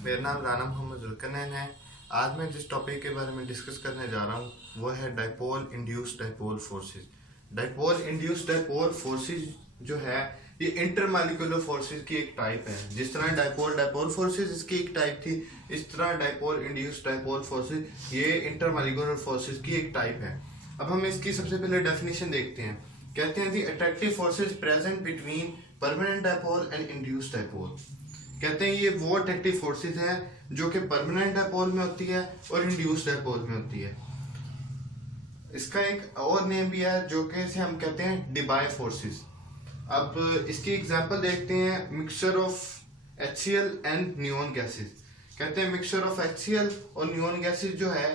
मेरा नाम राना मोहम्मद जुल्करनैन है। आज मैं जिस टॉपिक के बारे में डिस्कस करने जा रहा हूँ वो है dipole induced dipole forces. Dipole induced dipole forces जो है ये इंटरमॉलिक्यूलर फोर्सेस की एक टाइप है। जिस तरह डाइपोल डाइपोल फोर्सेस इसकी एक टाइप थी, इस तरह डाइपोल इंड्यूस्ड डाइपोल फोर्सेस ये इंटरमॉलिक्यूलर फोर्सेस की एक टाइप है। अब हम इसकी सबसे पहले डेफिनेशन देखते हैं। कहते हैं the attractive forces present between permanent dipole and induced dipole. कहते हैं ये वो अट्रैक्टिव फोर्सेस हैं जो कि परमानेंट डाइपोल में होती है और इंड्यूस्ड डाइपोल में होती है। इसका एक और नेम भी है जो कि इसे हम कहते हैं डिबाई फोर्सेस। अब इसकी एग्जांपल देखते हैं, mixture of HCl and neon gases. कहते हैं मिक्सचर ऑफ HCl और नियॉन गैसेस जो है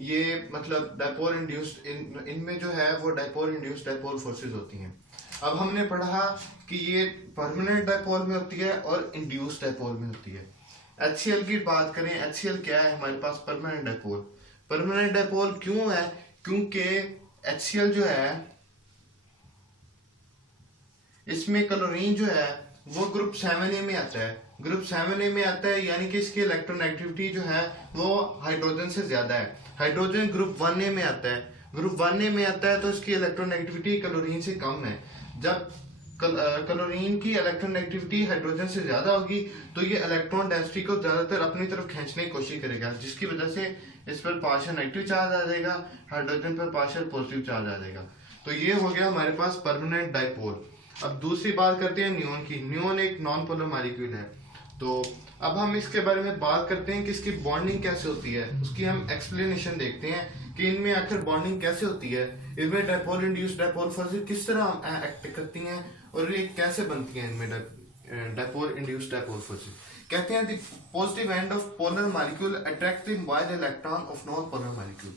ये मतलब डाइपोल इंड्यूस्ड इनमें जो है वो डाइपोल इंड्यूस्ड डाइपोल फोर्सेस होती हैं। अब हमने पढ़ा कि ये परमानेंट डाइपोल में होती है और इंड्यूस्ड डाइपोल में होती है। HCl की बात करें, HCl क्या है हमारे पास? Permanent dipole. परमानेंट डाइपोल क्यों है? क्योंकि HCl जो है इसमें क्लोरीन जो है वो ग्रुप 7A में आता है। ग्रुप 7A में आता है यानी कि इसकी इलेक्ट्रोनेगेटिविटी जो है वो हाइड्रोजन से ज्यादा है। हाइड्रोजन ग्रुप 1A में आता है। ग्रुप 1A में आता है तो इसकी इलेक्ट्रोनेगेटिविटी क्लोरीन से कम है। जब क्लोरीन की इलेक्ट्रोनेगेटिविटी हाइड्रोजन से ज्यादा होगी तो ये इलेक्ट्रॉन डेंसिटी को ज्यादातर अपनी तरफ खींचने की कोशिश करेगा, जिसकी वजह से इस पर पार्शियल नेगेटिव चार्ज आ जाएगा, हाइड्रोजन पर पार्शियल पॉजिटिव चार्ज आ जाएगा। तो ये हो गया हमारे पास परमानेंट डाइपोल। अब दूसरी बात करते हैं नियॉन की। नियॉन एक नॉन पोलर मॉलिक्यूल है। तो अब हम इसके बारे में बात करते हैं कि इसकी बॉन्डिंग कैसे होती है, उसकी हम एक्सप्लेनेशन देखते हैं कि इनमें आखिर बॉन्डिंग कैसे होती है, इनमें डाइपोल इंड्यूस्ड डाइपोल फोर्सेस किस तरह एक्ट करती हैं और ये कैसे बनती हैं इनमें डाइपोल इंड्यूस्ड डाइपोल फोर्सेस। कहते हैं the positive end of polar molecule attract the wide electron of non polar molecule.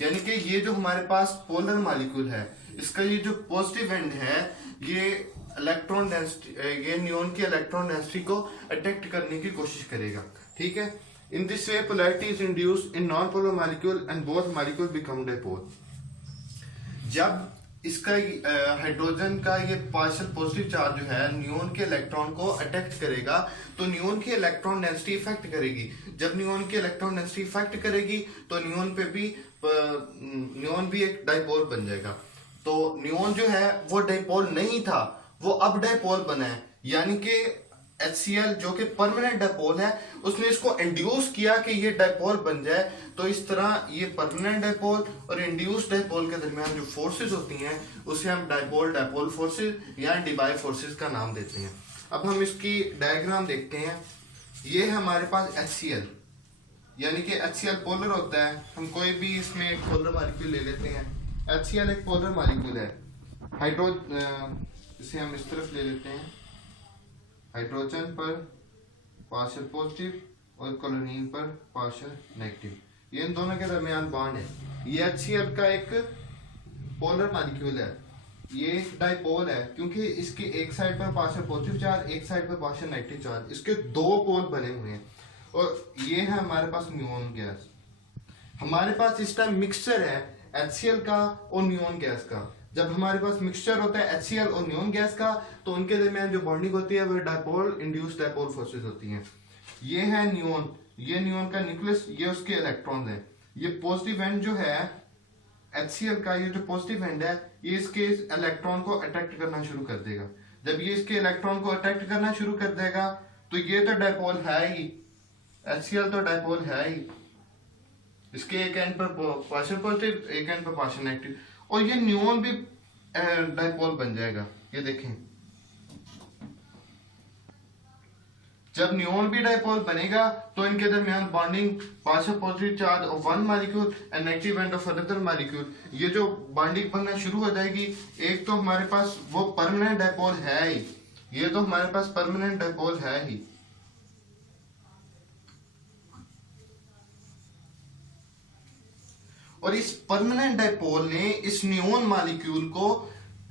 यानी कि ये जो हमारे पास पोलर मॉलिक्यूल है इसका ये जो पॉजिटिव एंड है ये इलेक्ट्रॉन डेंसिटी, ये नियॉन की इलेक्ट्रॉन डेंसिटी को अट्रैक्ट करने की कोशिश करेगा। ठीक है। In this way polarity is induced in non polar molecule and both molecule become dipole. जब इसका हाइड्रोजन का ये पार्शियल पॉजिटिव चार्ज जो है नियॉन के इलेक्ट्रॉन को अट्रैक्ट करेगा तो नियॉन की इलेक्ट्रॉन डेंसिटी इफेक्ट करेगी। जब नियॉन की इलेक्ट्रॉन डेंसिटी इफेक्ट करेगी तो नियॉन भी एक डाइपोल बन जाएगा। तो नियॉन जो है वो डाइपोल नहीं था, वो अब डाइपोल बना है। यानी कि HCl जो कि परमानेंट डाइपोल है उसने इसको इंड्यूस किया कि ये डाइपोल बन जाए। तो इस तरह ये परमानेंट डाइपोल और इंड्यूस्ड डाइपोल के दरमियान जो फोर्सेस होती हैं उसे हम डाइपोल डाइपोल फोर्सेस या डिबाई फोर्सेस का नाम देते हैं। अब हम इसकी डायग्राम देखते हैं। ये है हमारे पास HCl, यानी कि HCl पोलर होता है। हम कोई भी इसमें एक पोलर मॉलिक्यूल ले लेते हैं। HCl एक पोलर मॉलिक्यूल है। इसे हम इस तरफ ले लेते हैं। हाइड्रोजन पर पार्शियल पॉजिटिव और क्लोरीन पर पार्शियल नेगेटिव, ये इन दोनों के दरमियान बॉन्ड है। ये HCl का एक पोलर मॉलिक्यूल है। ये डाइपोल है क्योंकि इसके एक साइड पर पार्शियल पॉजिटिव चार्ज, एक साइड पर पार्शियल नेगेटिव चार्ज, इसके दो पोल बने हुए हैं। और ये है हमारे पास नियॉन गैस। हमारे पास इस टाइम मिक्सचर है HCl का और नियॉन गैस का। जब हमारे पास मिक्सचर होता है HCl और नियॉन गैस का तो उनके दरमियान जो बॉन्डिंग होती है वो डाइपोल इंड्यूस्ड डाइपोल फोर्सेस होती हैं। ये है नियॉन, ये नियॉन का न्यूक्लियस, ये उसके इलेक्ट्रॉन है। ये पॉजिटिव एंड जो है HCl का, ये जो पॉजिटिव एंड है ये इसके इलेक्ट्रॉन को अट्रैक्ट करना शुरू कर देगा। जब ये इसके इलेक्ट्रॉन को अट्रैक्ट करना शुरू कर देगा तो ये तो डाइपोल है ही, HCl तो डाइपोल है ही। इसके एक एंड पर पार्शियल पॉजिटिव, एक एंड पर पार्शियल नेगेटिव, और ये नियॉन भी डाइपोल बन जाएगा। ये देखें, जब नियॉन भी डाइपोल बनेगा तो इनके दरमियान bonding partial positive charge of one molecule and negative end of another molecule, ये जो बॉन्डिंग बनना शुरू हो जाएगी। एक तो हमारे पास वो परमानेंट डाइपोल है ही, ये तो हमारे पास परमानेंट डाइपोल है ही। और इस परमानेंट डाइपोल ने इस नियॉन मॉलिक्यूल को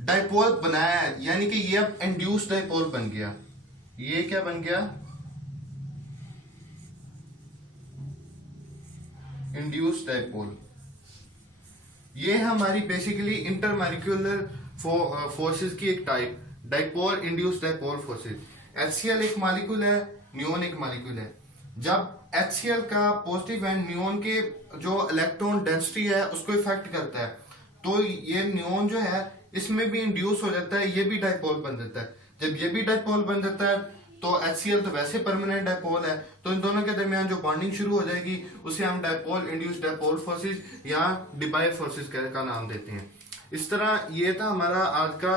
डाइपोल बनाया है, यानी कि ये अब इंड्यूस्ड डाइपोल बन गया। ये क्या बन गया? Induced dipole. ये है हमारी बेसिकली इंटरमॉलिक्यूलर फोर्सेस की एक type, dipole induced dipole forces. HCl एक मॉलिक्यूल है, नियॉन एक मॉलिक्यूल है। जब HCl का पॉजिटिव एंड नियोन के जो इलेक्ट्रॉन डेंसिटी है उसको इफेक्ट करता है, तो ये नियोन जो है इसमें भी इंड्यूस हो जाता है, ये भी डाइपोल बन जाता है। जब ये भी डाइपोल बन जाता है तो HCl तो वैसे परमानेंट डाइपोल है, तो इन दोनों के दरमियान जो बॉन्डिंग शुरू हो जाएगी उसे हम डाइपोल इंड्यूस डाइपोल फोर्सेस या डिबाई फोर्सेस का नाम देते हैं। इस तरह ये था हमारा आज का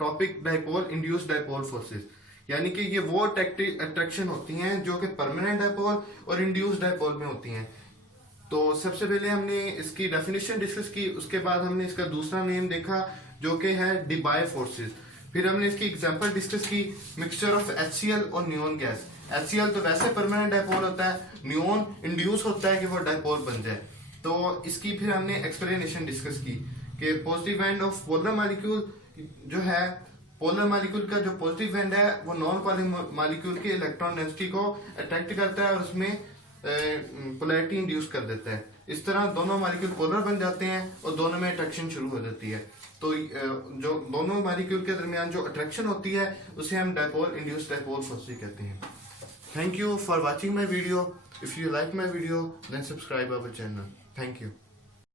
topic, dipole induce dipole forces, यानी कि ये वो अट्रैक्शन होती हैं जो कि परमानेंट डाइपोल और इंड्यूस डाइपोल में होती हैं। तो सबसे पहले हमने इसकी डेफिनेशन डिस्कस की, उसके बाद हमने इसका दूसरा नेम देखा जो कि है डिबाई फोर्सेस। फिर हमने इसकी एग्जांपल डिस्कस की, मिक्सचर ऑफ HCl और नियोन गैस। HCl तो वैसे परमानेंट डाइपोल होता है, नियोन इंड्यूस होता है कि वो डाइपोल बन जाए। तो इसकी फिर हमने एक्सप्लेनेशन डिस्कस की कि positive end of polar molecule जो है, पोलर मॉलिक्यूल का जो पॉजिटिव एंड है वो नॉन पोलर मॉलिक्यूल के इलेक्ट्रॉन डेंसिटी को अट्रैक्ट करता है और उसमें पोलैरिटी इंड्यूस कर देता है। इस तरह दोनों मॉलिक्यूल पोलर बन जाते हैं और दोनों में अट्रैक्शन शुरू हो जाती है। तो जो दोनों मॉलिक्यूल के दरमियान जो अट्रैक्शन होती है उसे हम डाइपोल इंड्यूस डाइपोल फोर्सेस कहते हैं। Thank you for watching my video. If you like my video then subscribe our channel. Thank you.